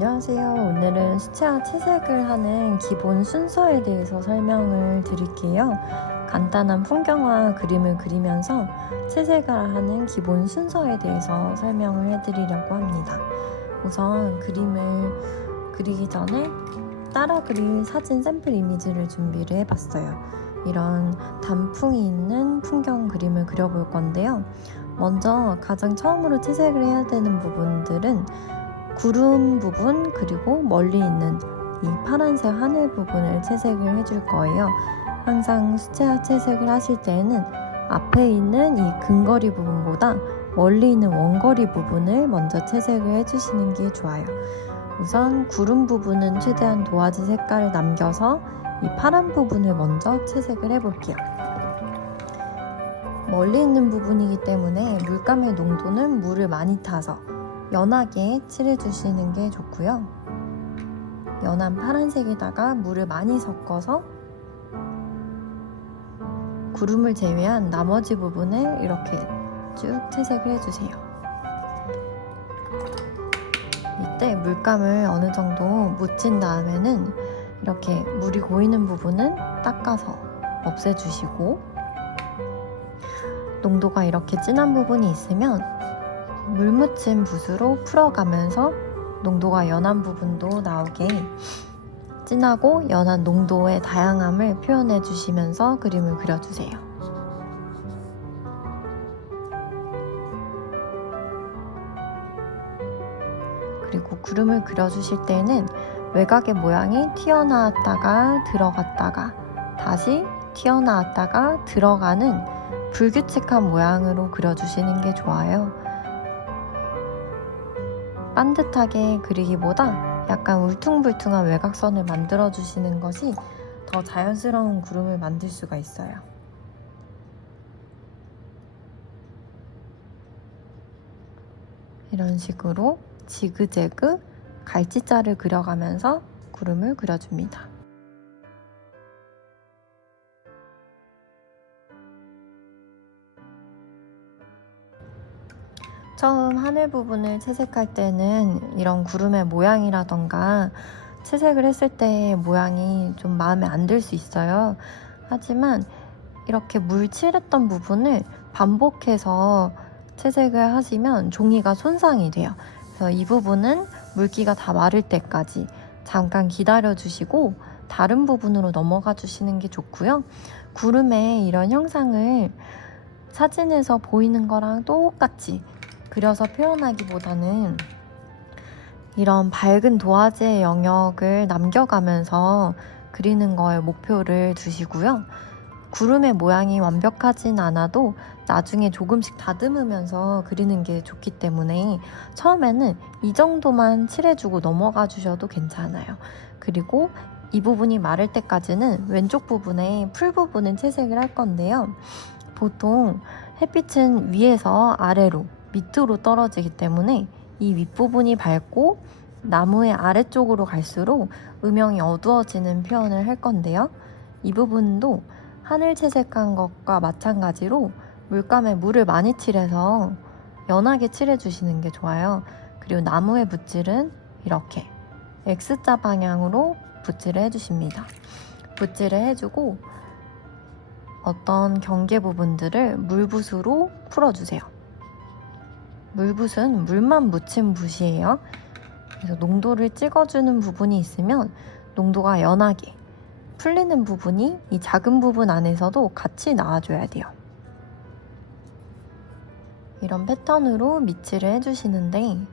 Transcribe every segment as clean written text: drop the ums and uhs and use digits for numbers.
안녕하세요. 오늘은 수채화 채색을 하는 기본 순서에 대해서 설명을 드릴게요. 간단한 풍경화 그림을 그리면서 채색을 하는 기본 순서에 대해서 설명을 해드리려고 합니다. 우선 그림을 그리기 전에 따라 그릴 사진 샘플 이미지를 준비를 해봤어요. 이런 단풍이 있는 풍경 그림을 그려볼 건데요. 먼저 가장 처음으로 채색을 해야 되는 부분들은 구름 부분 그리고 멀리 있는 이 파란색 하늘 부분을 채색을 해줄 거예요. 항상 수채화 채색을 하실 때에는 앞에 있는 이 근거리 부분보다 멀리 있는 원거리 부분을 먼저 채색을 해주시는 게 좋아요. 우선 구름 부분은 최대한 도화지 색깔을 남겨서 이 파란 부분을 먼저 채색을 해볼게요. 멀리 있는 부분이기 때문에 물감의 농도는 물을 많이 타서 연하게 칠해주시는 게 좋고요. 연한 파란색에다가 물을 많이 섞어서 구름을 제외한 나머지 부분을 이렇게 쭉 채색을 해주세요. 이때 물감을 어느 정도 묻힌 다음에는 이렇게 물이 고이는 부분은 닦아서 없애주시고, 농도가 이렇게 진한 부분이 있으면 물 묻힌 붓으로 풀어가면서 농도가 연한 부분도 나오게 진하고 연한 농도의 다양함을 표현해 주시면서 그림을 그려주세요. 그리고 구름을 그려주실 때는 외곽의 모양이 튀어나왔다가 들어갔다가 다시 튀어나왔다가 들어가는 불규칙한 모양으로 그려주시는 게 좋아요. 반듯하게 그리기보다 약간 울퉁불퉁한 외곽선을 만들어 주시는 것이 더 자연스러운 구름을 만들 수가 있어요. 이런 식으로 지그재그 갈지자를 그려가면서 구름을 그려줍니다. 처음 하늘 부분을 채색할 때는 이런 구름의 모양이라던가 채색을 했을 때 모양이 좀 마음에 안 들 수 있어요. 하지만 이렇게 물 칠했던 부분을 반복해서 채색을 하시면 종이가 손상이 돼요. 그래서 이 부분은 물기가 다 마를 때까지 잠깐 기다려 주시고 다른 부분으로 넘어가 주시는 게 좋고요. 구름의 이런 형상을 사진에서 보이는 거랑 똑같이 그려서 표현하기보다는 이런 밝은 도화지의 영역을 남겨가면서 그리는 거에 목표를 두시고요. 구름의 모양이 완벽하진 않아도 나중에 조금씩 다듬으면서 그리는 게 좋기 때문에 처음에는 이 정도만 칠해주고 넘어가 주셔도 괜찮아요. 그리고 이 부분이 마를 때까지는 왼쪽 부분에 풀 부분은 채색을 할 건데요. 보통 햇빛은 위에서 아래로 밑으로 떨어지기 때문에 이 윗부분이 밝고 나무의 아래쪽으로 갈수록 음영이 어두워지는 표현을 할 건데요. 이 부분도 하늘 채색한 것과 마찬가지로 물감에 물을 많이 칠해서 연하게 칠해주시는 게 좋아요. 그리고 나무의 붓질은 이렇게 X자 방향으로 붓질을 해주십니다. 붓질을 해주고 어떤 경계 부분들을 물붓으로 풀어주세요. 물붓은 물만 묻힌 붓이에요. 그래서 농도를 찍어주는 부분이 있으면 농도가 연하게 풀리는 부분이 이 작은 부분 안에서도 같이 나와줘야 돼요. 이런 패턴으로 밑칠을 해주시는데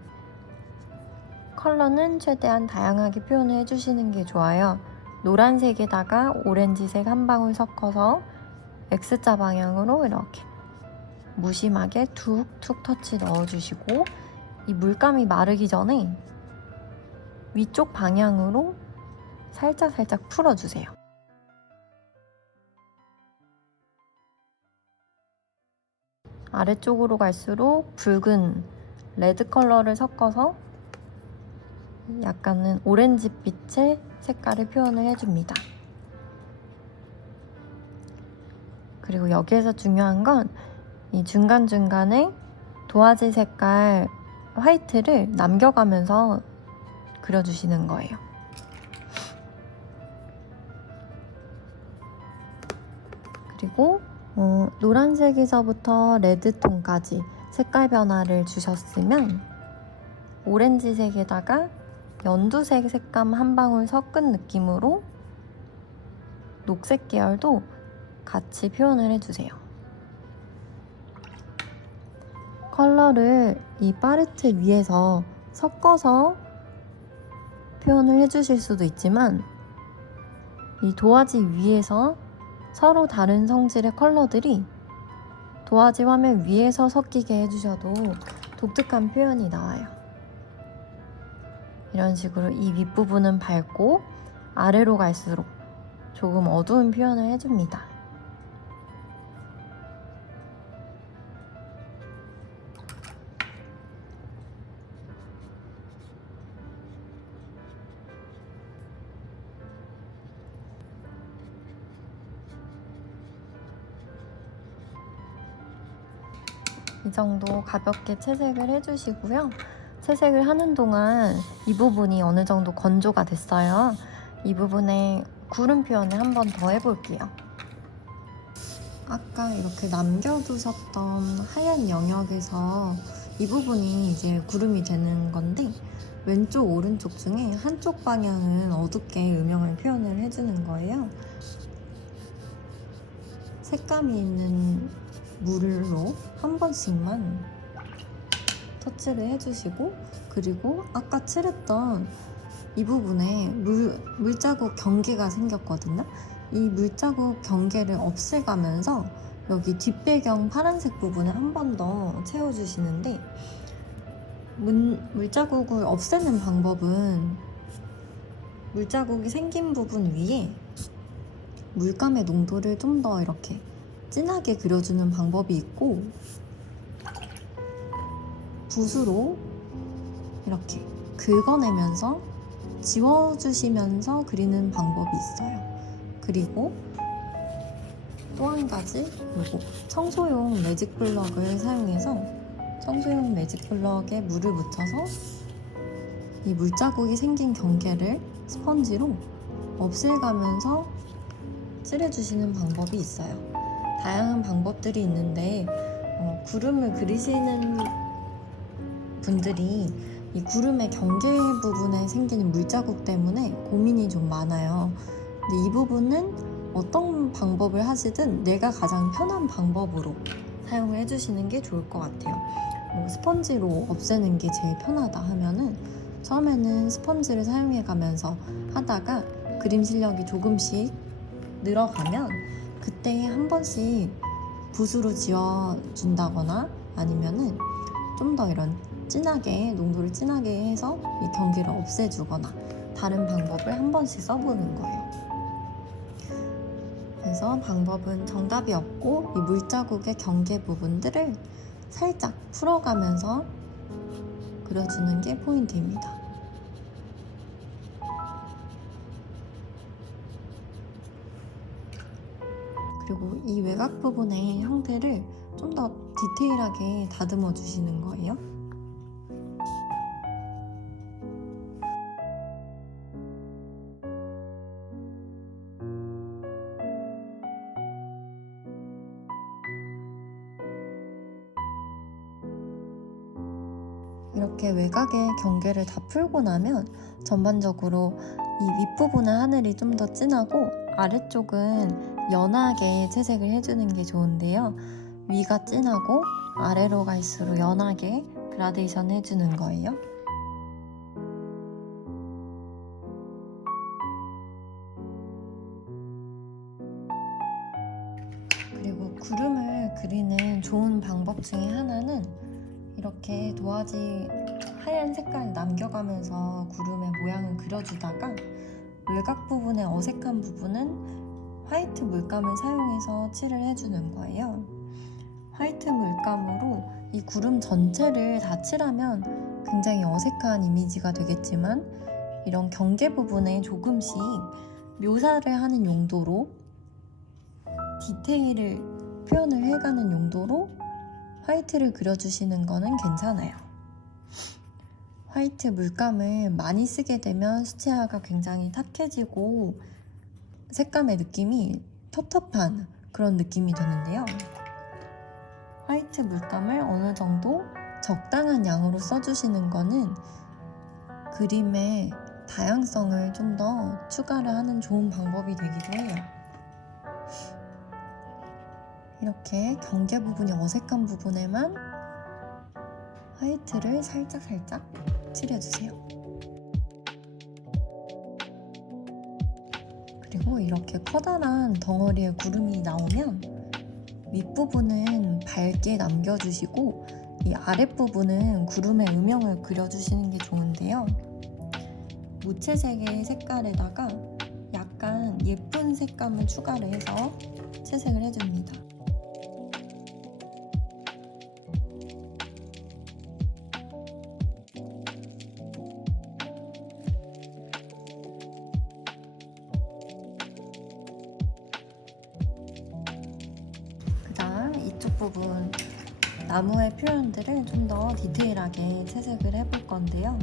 컬러는 최대한 다양하게 표현을 해주시는 게 좋아요. 노란색에다가 오렌지색 한 방울 섞어서 X자 방향으로 이렇게 무심하게 툭툭 터치 넣어주시고 이 물감이 마르기 전에 위쪽 방향으로 살짝 풀어주세요. 아래쪽으로 갈수록 붉은 레드 컬러를 섞어서 약간은 오렌지빛의 색깔을 표현을 해줍니다. 그리고 여기에서 중요한 건 이 중간중간에 도화지 색깔 화이트를 남겨가면서 그려주시는 거예요. 그리고 노란색에서부터 레드톤까지 색깔 변화를 주셨으면 오렌지색에다가 연두색 색감 한 방울 섞은 느낌으로 녹색 계열도 같이 표현을 해주세요. 컬러를 이 파레트 위에서 섞어서 표현을 해주실 수도 있지만 이 도화지 위에서 서로 다른 성질의 컬러들이 도화지 화면 위에서 섞이게 해주셔도 독특한 표현이 나와요. 이런 식으로 이 윗부분은 밝고 아래로 갈수록 조금 어두운 표현을 해줍니다. 이 정도 가볍게 채색을 해주시고요. 채색을 하는 동안 이 부분이 어느 정도 건조가 됐어요. 이 부분에 구름 표현을 한 번 더 해볼게요. 아까 이렇게 남겨두셨던 하얀 영역에서 이 부분이 이제 구름이 되는 건데 왼쪽 오른쪽 중에 한쪽 방향은 어둡게 음영을 표현을 해주는 거예요. 색감이 있는 물로 한 번씩만 터치를 해주시고, 그리고 아까 칠했던 이 부분에 물자국 경계가 생겼거든요. 이 물자국 경계를 없애가면서 여기 뒷배경 파란색 부분을 한 번 더 채워주시는데, 물자국을 없애는 방법은 물자국이 생긴 부분 위에 물감의 농도를 좀 더 이렇게 진하게 그려주는 방법이 있고, 붓으로 이렇게 긁어내면서 지워주시면서 그리는 방법이 있어요. 그리고 또 한 가지, 요거 청소용 매직 블럭을 사용해서 청소용 매직 블럭에 물을 묻혀서 이 물자국이 생긴 경계를 스펀지로 없애가면서 칠해주시는 방법이 있어요. 다양한 방법들이 있는데 구름을 그리시는 분들이 이 구름의 경계 부분에 생기는 물자국 때문에 고민이 좀 많아요. 근데 이 부분은 어떤 방법을 하시든 내가 가장 편한 방법으로 사용을 해주시는 게 좋을 것 같아요. 스펀지로 없애는 게 제일 편하다 하면은 처음에는 스펀지를 사용해 가면서 하다가 그림 실력이 조금씩 늘어가면 그때 한 번씩 붓으로 지워준다거나 아니면은 좀 더 이런 진하게 농도를 진하게 해서 이 경계를 없애주거나 다른 방법을 한 번씩 써보는 거예요. 그래서 방법은 정답이 없고 이 물자국의 경계 부분들을 살짝 풀어가면서 그려주는 게 포인트입니다. 그리고 이 외곽 부분의 형태를 좀 더 디테일하게 다듬어 주시는 거예요. 이렇게 외곽의 경계를 다 풀고 나면 전반적으로 이 윗부분의 하늘이 좀 더 진하고 아래쪽은 연하게 채색을 해주는 게 좋은데요. 위가 진하고 아래로 갈수록 연하게 그라데이션 해주는 거예요. 그리고 구름을 그리는 좋은 방법 중에 하나는 이렇게 도화지 하얀 색깔 남겨가면서 구름의 모양을 그려주다가 외곽 부분의 어색한 부분은 화이트 물감을 사용해서 칠을 해주는 거예요. 화이트 물감으로 이 구름 전체를 다 칠하면 굉장히 어색한 이미지가 되겠지만 이런 경계 부분에 조금씩 묘사를 하는 용도로 디테일을 표현을 해가는 용도로 화이트를 그려주시는 거는 괜찮아요. 화이트 물감을 많이 쓰게 되면 수채화가 굉장히 탁해지고 색감의 느낌이 텁텁한 그런 느낌이 드는데요. 화이트 물감을 어느 정도 적당한 양으로 써주시는 거는 그림의 다양성을 좀 더 추가를 하는 좋은 방법이 되기도 해요. 이렇게 경계 부분이 어색한 부분에만 화이트를 살짝 칠해주세요. 그리고 이렇게 커다란 덩어리의 구름이 나오면 윗부분은 밝게 남겨주시고 이 아랫부분은 구름의 음영을 그려주시는 게 좋은데요. 무채색의 색깔에다가 약간 예쁜 색감을 추가를 해서 채색을 해줍니다. 그다음 이쪽 부분 나무의 표현들을 좀 더 디테일하게 채색을 해볼 건데요.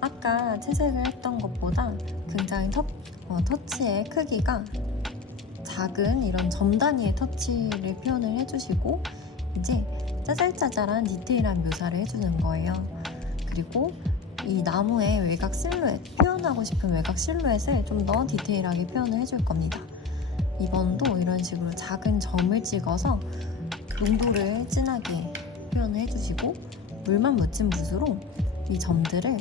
아까 채색을 했던 것보다 굉장히 터치의 크기가 작은 이런 점 단위의 터치를 표현을 해주시고 이제 짜잘짜잘한 디테일한 묘사를 해주는 거예요. 그리고 이 나무의 외곽 실루엣, 표현하고 싶은 외곽 실루엣을 좀 더 디테일하게 표현을 해줄 겁니다. 이번도 이런 식으로 작은 점을 찍어서 농도를 진하게 표현을 해주시고 물만 묻힌 붓으로 이 점들을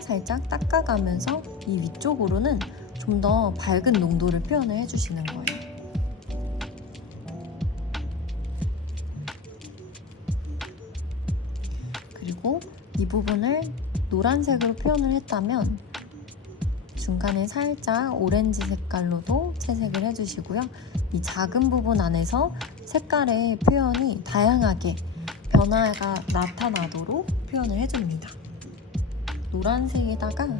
살짝 닦아가면서 이 위쪽으로는 좀 더 밝은 농도를 표현을 해주시는 거예요. 그리고 이 부분을 노란색으로 표현을 했다면 중간에 살짝 오렌지 색깔로도 채색을 해주시고요. 이 작은 부분 안에서 색깔의 표현이 다양하게 변화가 나타나도록 표현을 해줍니다. 노란색에다가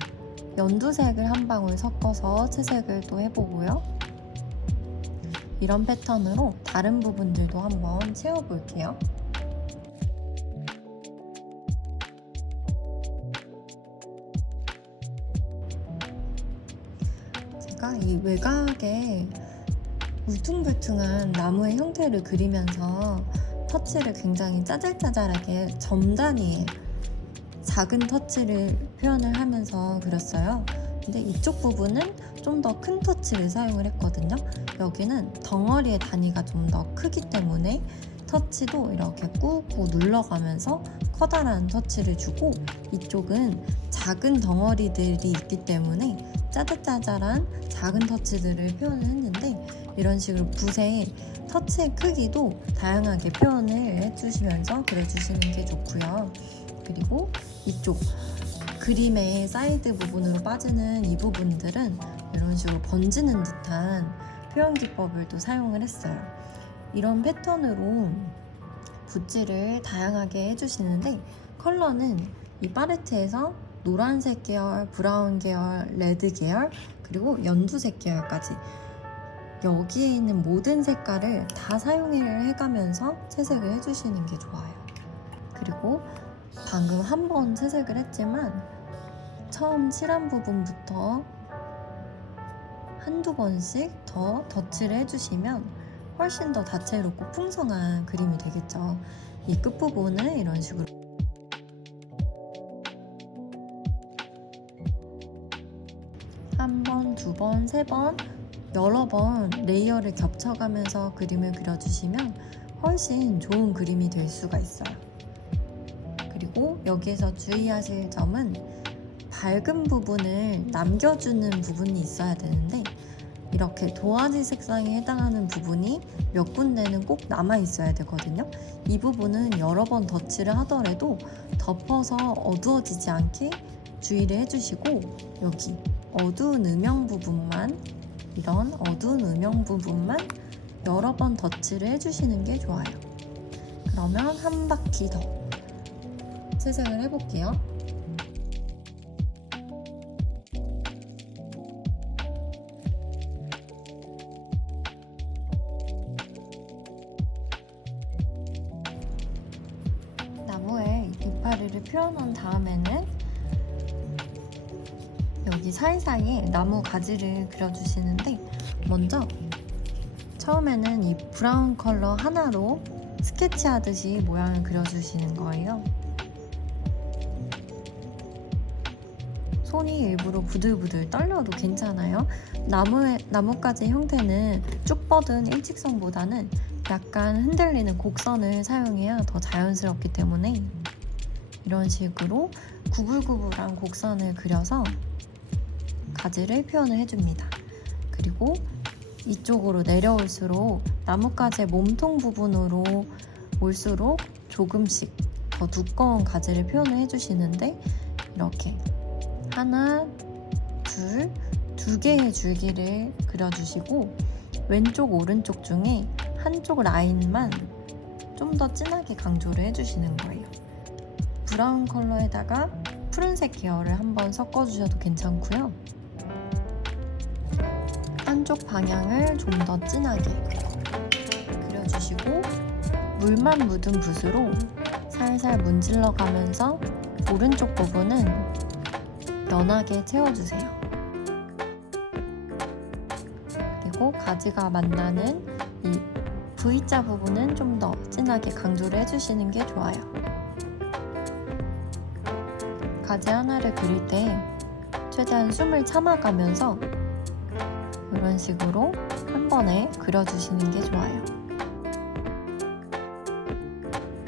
연두색을 한 방울 섞어서 채색을 또 해보고요. 이런 패턴으로 다른 부분들도 한번 채워볼게요. 제가 이 외곽에 울퉁불퉁한 나무의 형태를 그리면서 터치를 굉장히 짜잘짜잘하게 점 단위의 작은 터치를 표현을 하면서 그렸어요. 근데 이쪽 부분은 좀 더 큰 터치를 사용을 했거든요. 여기는 덩어리의 단위가 좀 더 크기 때문에 터치도 이렇게 꾹꾹 눌러가면서 커다란 터치를 주고 이쪽은 작은 덩어리들이 있기 때문에 짜잘짜잘한 작은 터치들을 표현을 했는데 이런 식으로 붓의 터치의 크기도 다양하게 표현을 해주시면서 그려주시는 게 좋고요. 그리고 이쪽 그림의 사이드 부분으로 빠지는 이 부분들은 이런 식으로 번지는 듯한 표현 기법을 또 사용을 했어요. 이런 패턴으로 붓질을 다양하게 해주시는데 컬러는 이 팔레트에서 노란색 계열, 브라운 계열, 레드 계열, 그리고 연두색 계열까지 여기에 있는 모든 색깔을 다 사용을 해가면서 채색을 해주시는 게 좋아요. 그리고 방금 한 번 채색을 했지만 처음 칠한 부분부터 한두 번씩 더 덧칠을 해주시면 훨씬 더 다채롭고 풍성한 그림이 되겠죠. 이 끝부분을 이런 식으로 한 번, 두 번, 세 번, 여러 번 레이어를 겹쳐가면서 그림을 그려주시면 훨씬 좋은 그림이 될 수가 있어요. 그리고 여기에서 주의하실 점은 밝은 부분을 남겨주는 부분이 있어야 되는데 이렇게 도화지 색상에 해당하는 부분이 몇 군데는 꼭 남아 있어야 되거든요. 이 부분은 여러 번 덧칠을 하더라도 덮어서 어두워지지 않게 주의를 해주시고 여기 어두운 음영 부분만 이런 어두운 음영 부분만 여러 번 덧칠을 해주시는 게 좋아요. 그러면 한 바퀴 더 채색을 해볼게요. 나무의 이파를 가지를 표현한 다음에는 여기 사이사이에 나무 가지를 그려주시는데, 먼저 처음에는 이 브라운 컬러 하나로 스케치하듯이 모양을 그려주시는 거예요. 손이 일부러 부들부들 떨려도 괜찮아요. 나뭇가지 형태는 쭉 뻗은 일직선보다는 약간 흔들리는 곡선을 사용해야 더 자연스럽기 때문에 이런 식으로 구불구불한 곡선을 그려서 가지를 표현을 해줍니다. 그리고 이쪽으로 내려올수록 나뭇가지의 몸통 부분으로 올수록 조금씩 더 두꺼운 가지를 표현을 해주시는데, 이렇게 하나, 둘, 두 개의 줄기를 그려주시고 왼쪽, 오른쪽 중에 한쪽 라인만 좀 더 진하게 강조를 해주시는 거예요. 브라운 컬러에다가 푸른색 계열을 한번 섞어주셔도 괜찮고요. 한쪽 방향을 좀 더 진하게 그려주시고 물만 묻은 붓으로 살살 문질러 가면서 오른쪽 부분은 연하게 채워주세요. 그리고 가지가 만나는 이 V자 부분은 좀 더 진하게 강조를 해주시는 게 좋아요. 가지 하나를 그릴 때 최대한 숨을 참아가면서 이런 식으로 한 번에 그려주시는 게 좋아요.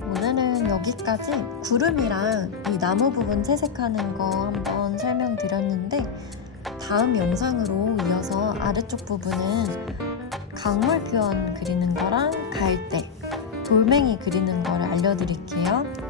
오늘은 여기까지 구름이랑 이 나무 부분 채색하는 거 한번 설명드렸는데, 다음 영상으로 이어서 아래쪽 부분은 강물 표현 그리는 거랑 갈대, 돌멩이 그리는 거를 알려드릴게요.